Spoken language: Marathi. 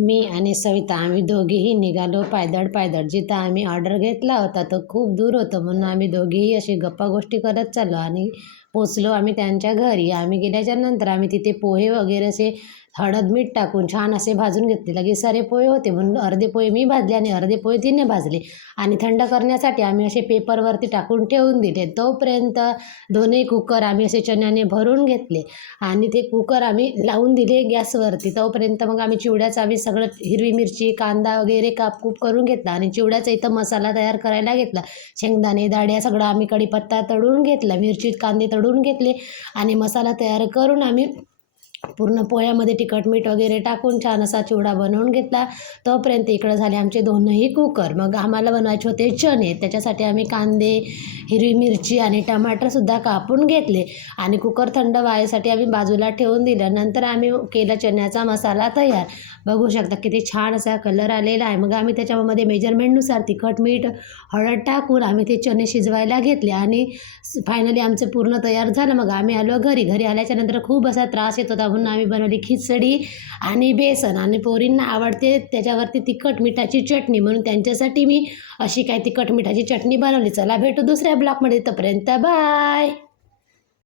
मी आणि सविता आम्ही दोघीही निघालो पायदळ. जिथं आम्ही ऑर्डर घेतला होता तो खूप दूर होतं, म्हणून आम्ही दोघीही अशी गप्पा गोष्टी करत चाललो आणि पोचलो आम्ही त्यांच्या घरी. आम्ही गेल्याच्या नंतर आम्ही तिथे पोहे वगैरे असे हळद मीठ टाकून छान असे भाजून घेतले. लगेच सारे पोहे होते म्हणून अर्धे पोहे मी भाजले आणि अर्धे पोहे तिने भाजले आणि थंड करण्यासाठी आम्ही असे पेपरवरती टाकून ठेवून दिले. तोपर्यंत दोन्ही कुकर आम्ही असे चण्याने भरून घेतले आणि ते कुकर आम्ही लावून दिले गॅसवरती. तोपर्यंत मग आम्ही चिवड्याचं आम्ही सगळं हिरवी मिरची कांदा वगैरे कापकूप करून घेतला आणि चिवड्याचा इथं मसाला तयार करायला घेतला. शेंगदाणे डाळ्या सगळं आम्ही कढीपत्ता तळून घेतला, मिरची कांदे तळून घेतले आणि मसाला तयार करून आम्ही पूर्ण पोह्यामध्ये तिखट मीठ वगैरे टाकून छान असा चिवडा बनवून घेतला. तोपर्यंत इकडं झाले आमचे दोनही कुकर. मग आम्हाला बनवायचे होते चणे. त्याच्यासाठी आम्ही कांदे, हिरवी मिरची आणि टमाटरसुद्धा कापून घेतले आणि कुकर थंड व्हायसाठी आम्ही बाजूला ठेवून दिलं. नंतर आम्ही केला चण्याचा मसाला तयार. बघू शकता किती छान असा कलर आलेला आहे. मग आम्ही त्याच्यामध्ये मेजरमेंटनुसार तिखट मीठ हळद टाकून आम्ही ते चणे शिजवायला घेतले आणि फायनली आमचं पूर्ण तयार झालं. मग आम्ही आलो घरी. घरी आल्याच्यानंतर खूप असा त्रास येत होता म्हणून आम्ही बनवली खिचडी आणि बेसन आणि पोरींना आवडते त्याच्यावरती तिखट मिठाची चटणी, म्हणून त्यांच्यासाठी मी अशी काय तिखट मिठाची चटणी बनवली. चला भेटू दुसऱ्या ब्लॉगमध्ये. तोपर्यंत बाय.